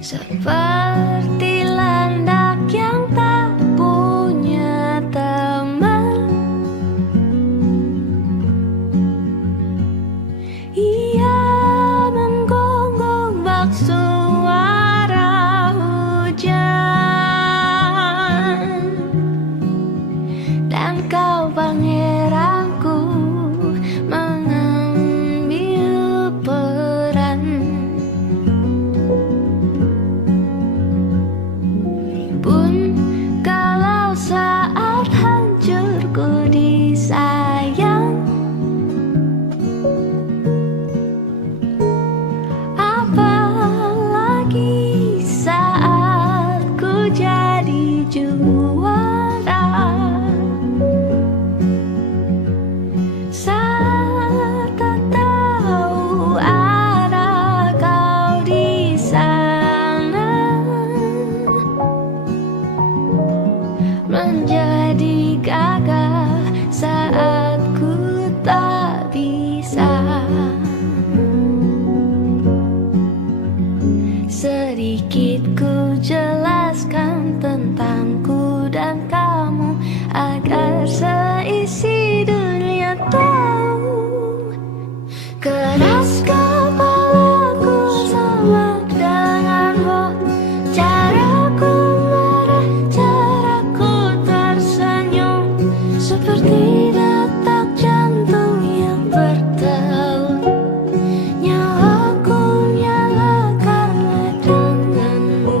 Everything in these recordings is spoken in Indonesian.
Seperti landak yang tak punya teman, ia menggonggong bak suara hujan. Dan kau pangeranku mengambil peran. Pun kalau saat hancurku disayang, apalagi saat ku jadi juara. Saat tak tahu arah kau di sana, menjadi gagah saat ku tak bisa. Sedikit ku jelaskan tentangku dan kamu, agar seisi dunia tahu. Keras kepalaku sama denganmu, caraku marah, caraku tersenyum, seperti detak jantung yang bertaut. Nyawaku nyala karena denganmu.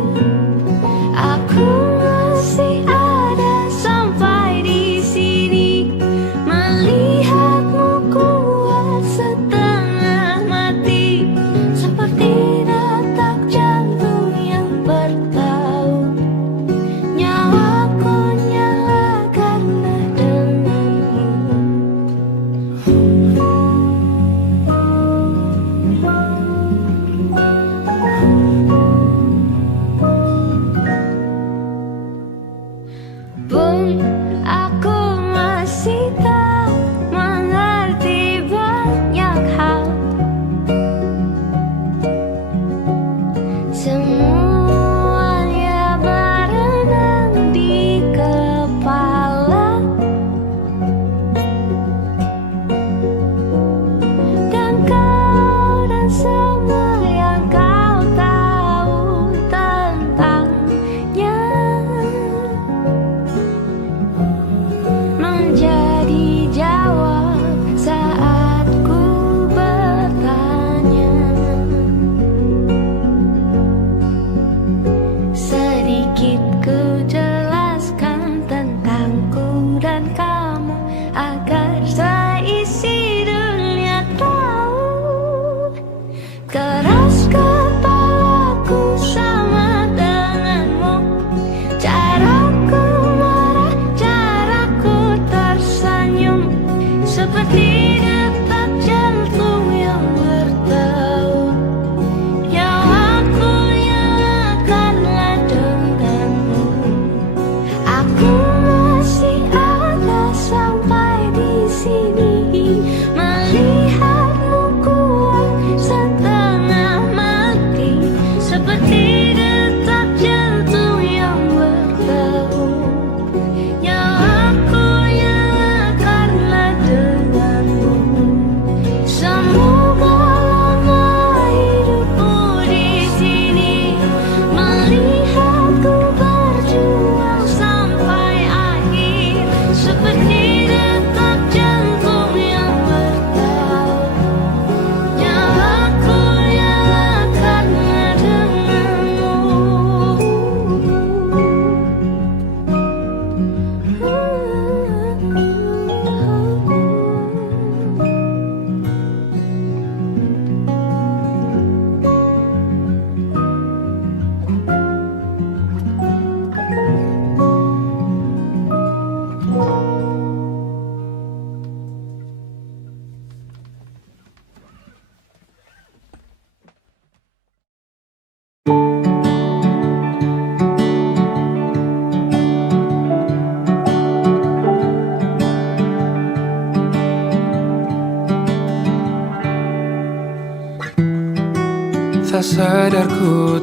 Tak sadar ku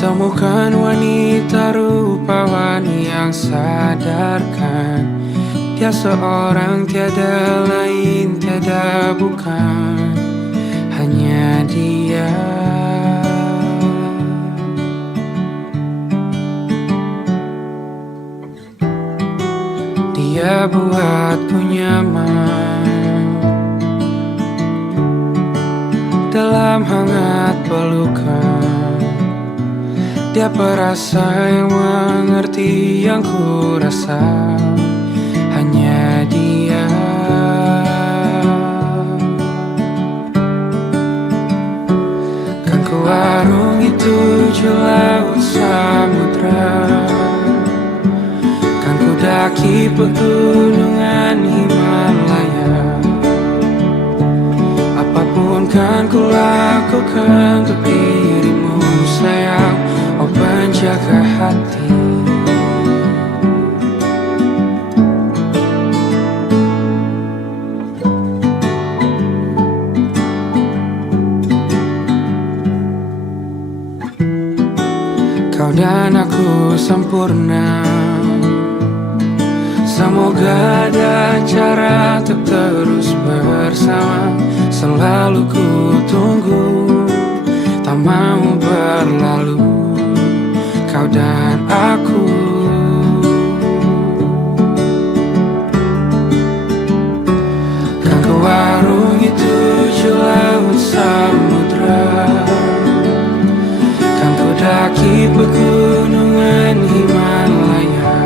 temukan wanita rupawan yang sadarkan dia seorang, tiada lain, tiada bukan, hanya dia. Dia buatku nyaman dalam hangat pelukan. Dia perasa yang mengerti yang ku rasa, hanya dia. Kan ku warungi tujuh laut samudra, kan ku daki pegunungan Himalaya. Apapun kan ku lakukan untuk dirimu sayang, oh penjaga hati. Kau dan aku sempurna, semoga ada cara untuk terus bersama. Selalu ku tunggu, tak mau berlalu, kau dan aku. Kan ku warungi tujuh laut samudra, kan ku daki pegunungan Himalaya.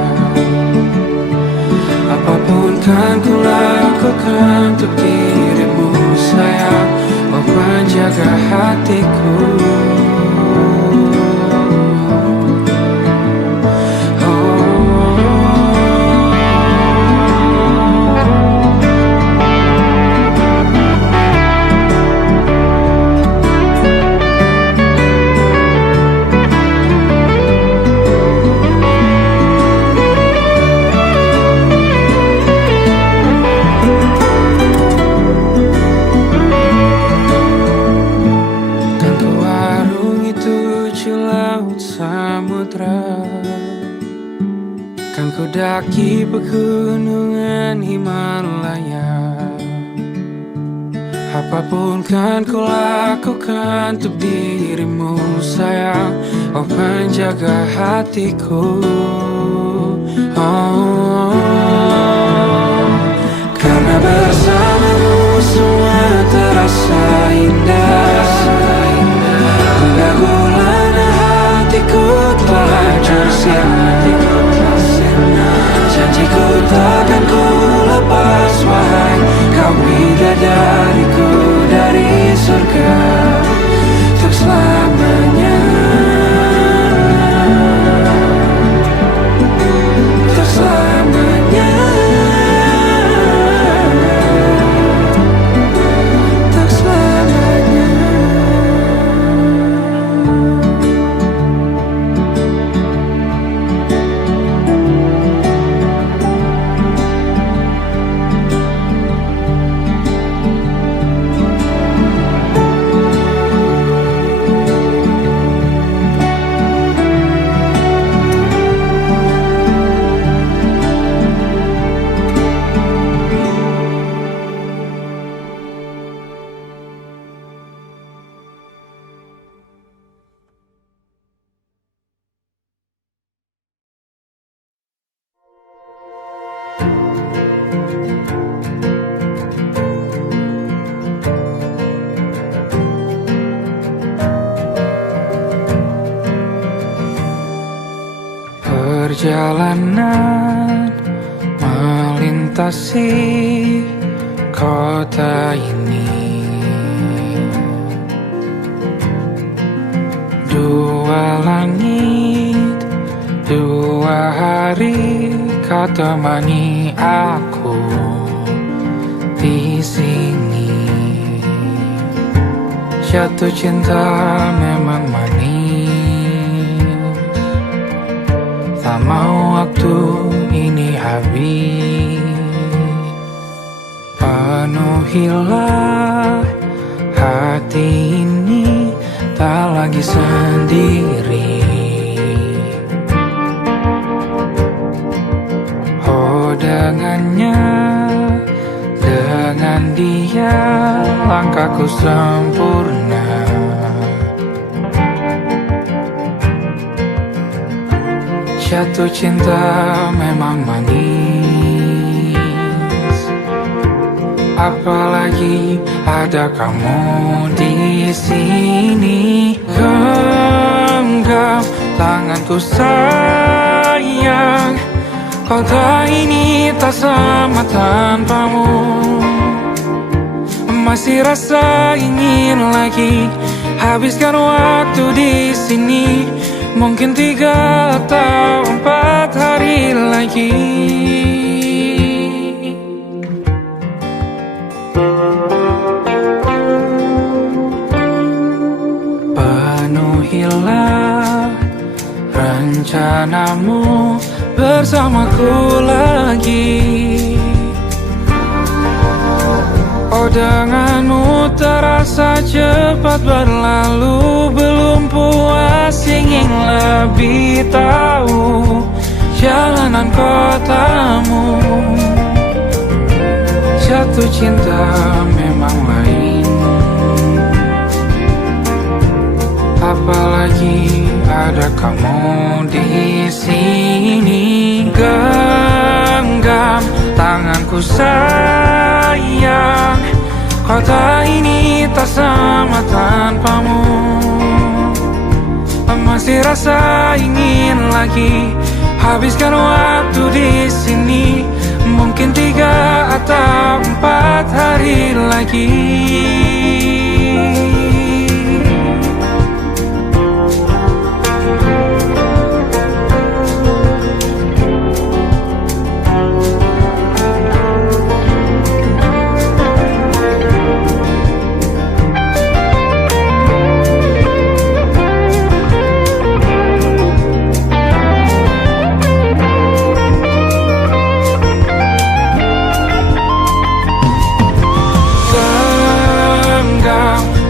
Apapun kan ku lakukan untuk dirimu sayang, oh penjaga hatiku. Kan ku daki pegunungan Himalaya. Apapun kan ku lakukan untuk dirimu sayang, oh penjaga hatiku. Oh, karena bersamamu semua terasa indah. Hingga gulana hatiku telah hancur sirna. Janjiku takkan ku lepas, wahai kau bidadariku dari surga untuk selamanya. Untuk selamanya. Untuk selamanya. Perjalanan melintasi kota ini, dua langit, dua hari kau temani aku di sini. Jatuh cinta memang manis, tak mau waktu ini habis. Penuhilah lagi sendiri. Oh, dengannya, dengan dia langkahku sempurna. Jatuh cinta memang manis, apalagi ada kamu di sini. Genggam tanganku sayang, kota ini tak sama tanpamu. Masih rasa ingin lagi habiskan waktu di sini. Mungkin 3 atau 4 hari lagi. Penuhilah rencanamu bersamaku lagi. Oh, denganmu terasa cepat berlalu. Belum puas ingin lebih tahu jalanan kotamu. Jatuh cinta memang lain, apalagi ada kamu di sini. Genggam tanganku sayang, kota ini tak sama tanpamu. Masih rasa ingin lagi habiskan waktu di sini. Mungkin 3 atau 4 hari lagi.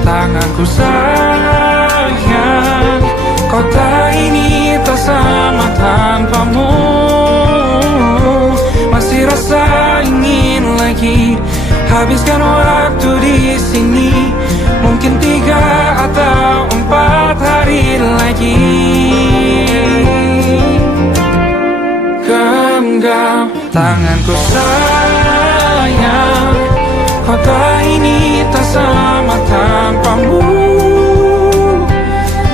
Tanganku sayang, kota ini tak sama tanpamu. Masih rasa ingin lagi habiskan waktu di sini. Mungkin 3 atau 4 hari lagi. Genggam tanganku sayang, kota ini tak sama tanpamu.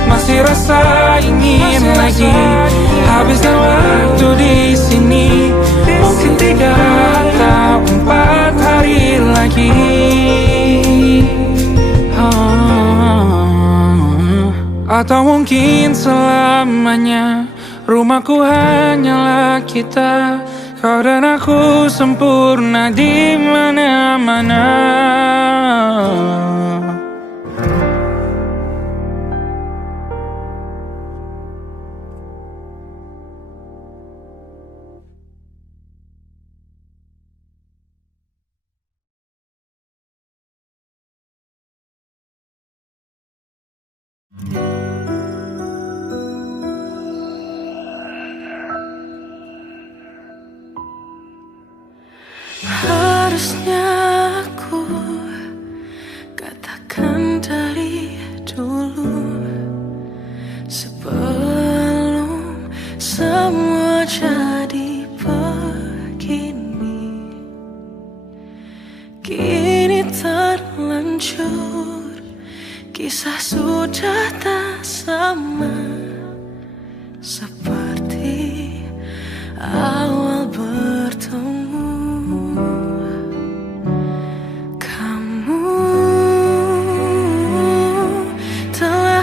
Masih rasa ingin lagi habiskan waktu di sini. Mungkin 3 atau 4 hari lagi. Atau mungkin selamanya. Rumahku hanyalah kita, kau dan aku sempurna di mana-mana. Harusnya aku katakan dari dulu, sebelum semua jadi begini. Kini terlanjur, kisah sudah tak sama seperti awal bertemu.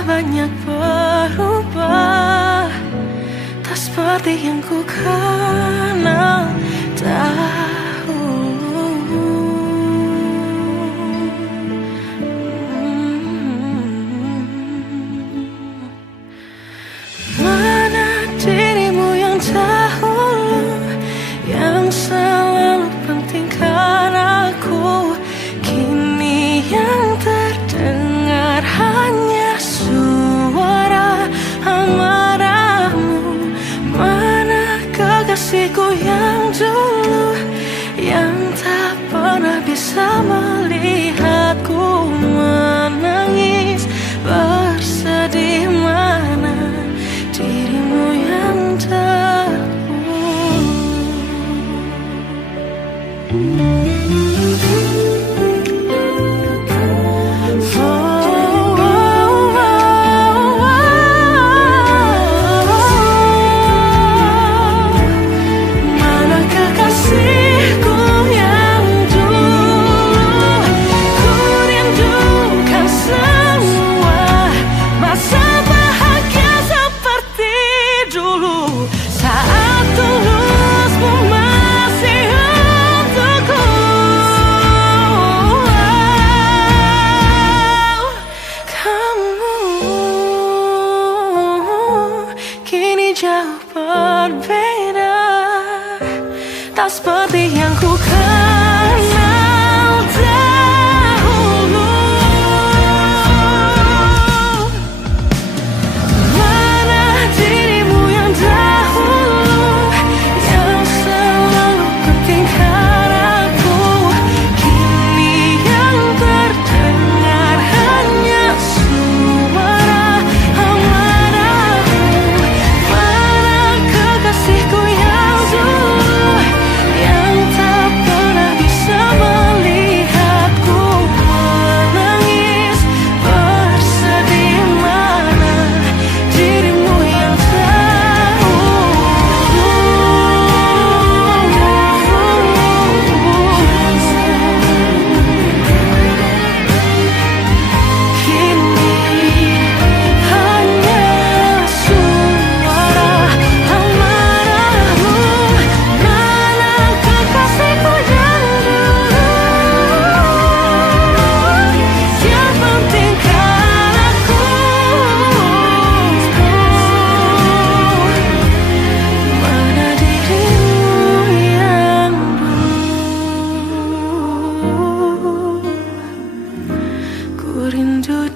Banyak berubah, tak seperti yang ku kenal dahulu. Mana dirimu yang dahulu, yang selalu pentingkan aku. Kini yang terdengar hanya suara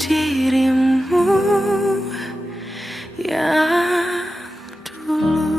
dirimu yang dulu.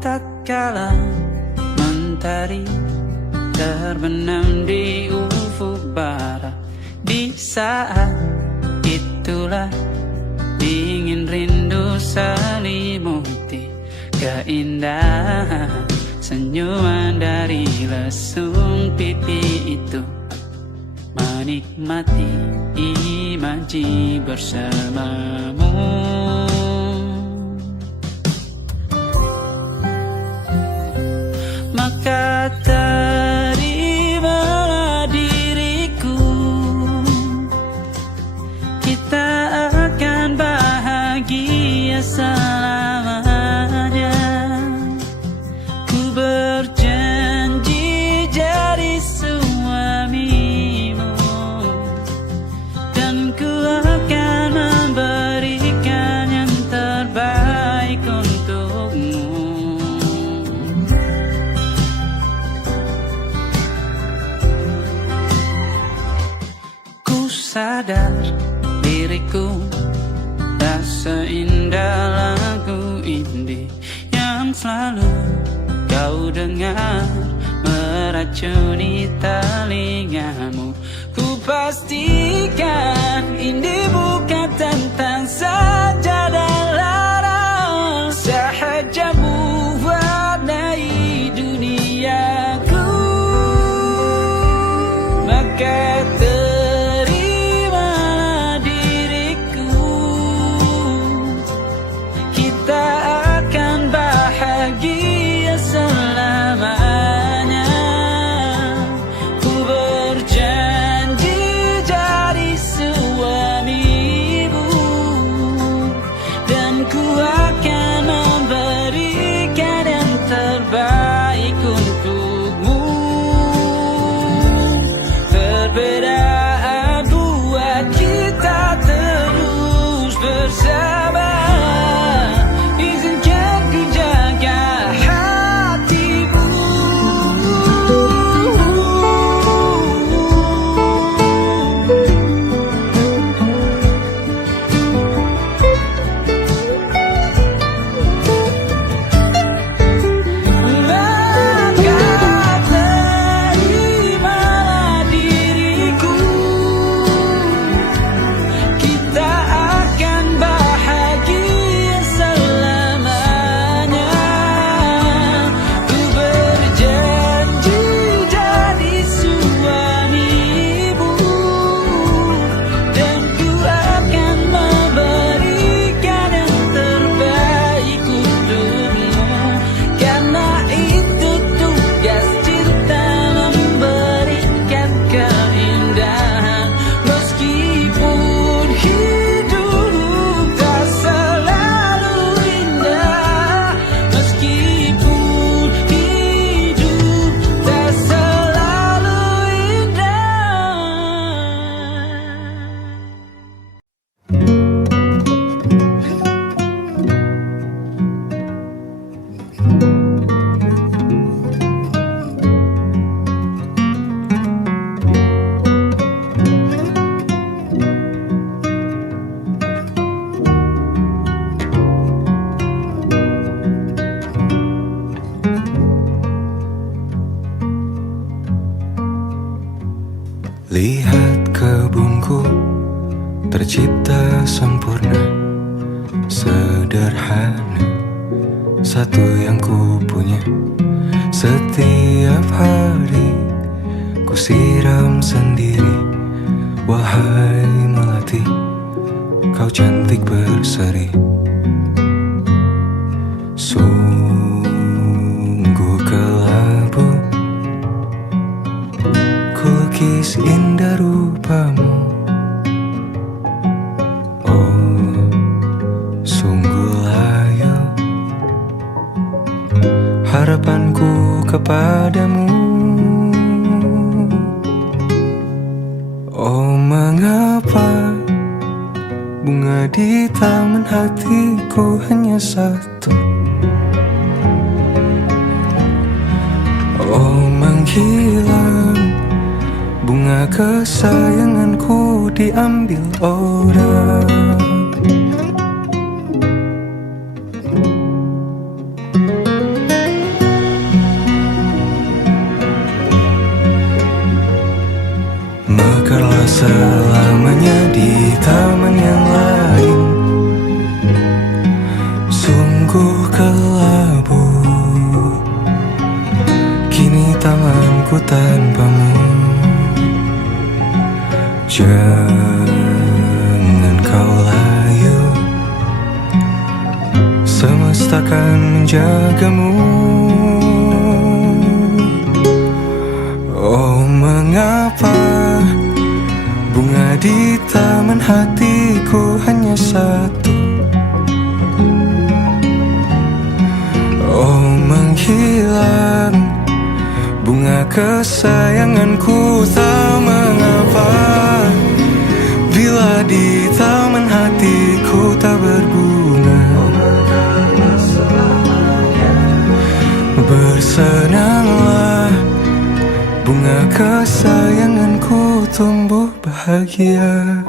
Tatkala mentari terbenam di ufuk barat, di saat itulah dingin rindu selimuti keindahan senyuman dari lesung pipi itu, menikmati imaji bersamamu. Maka terimalah diriku, kita akan bahagia selamanya. Ku berjanji jadi suamimu, dan ku akan memberikan yang sadar diriku tak seindah lagu indie yang selalu kau dengar meracuni telingamu. Ku pastikan indie bukan tentang saja dan larang, sahaja mewarnai duniaku. Maka terimalah diriku, kita akan bahagia selamanya. Ku berjanji jadi suamimu, dan ku akan memberikan yang terbaik untukmu. Perbedaan buat kita terus bersama. Izinkan ku jaga hatimu. Maka terimalah diriku, kita akan bahagia selamanya. Ku berjanji jadi suamimu, dan ku akan memberikan yang terbaik untukmu. Karena itu tugas cinta, memberikan keindahan. Meskipun hidup tak selalu indah, meskipun hidup tak selalu indah. Lihat kebunku tercipta sempurna, sederhana, satu yang ku punya. Setiap hari ku siram sendiri. Wahai melati, kau cantik berseri. Sungguh kelabu kulukis indah rupamu. Oh, sungguh layu harapanku kepadamu. Oh, mengapa bunga di taman hatiku hanya satu? Oh, menghilang bunga kesayanganku diambil orang. Mekarlah selamanya di taman yang lain. Sungguh kelabu kini tamanku tanpamu. Jangan kau layu, semesta akan menjagamu. Oh, mengapa bunga di taman hatiku hanya satu? Oh, menghilang bunga kesayanganku. Tak mengapa bila di taman hatiku tak berbunga. Bersenanglah bunga kesayanganku tumbuh bahagia.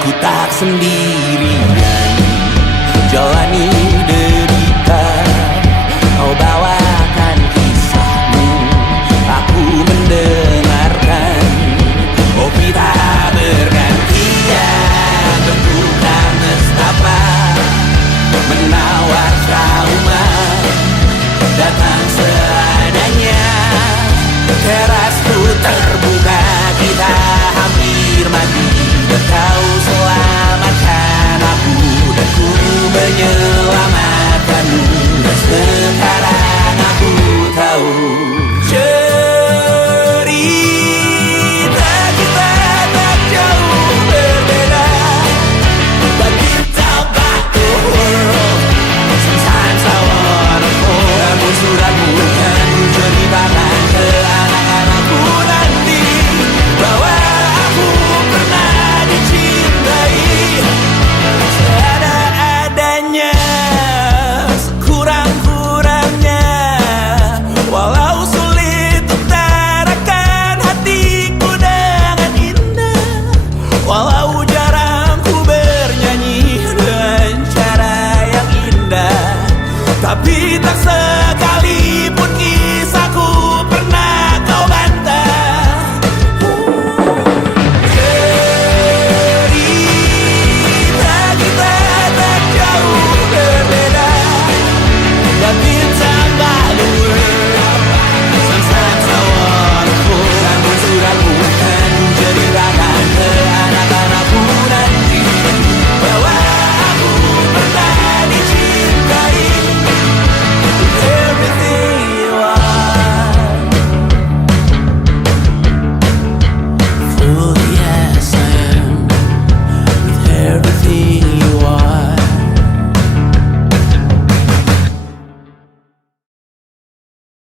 Ku tak sendiri.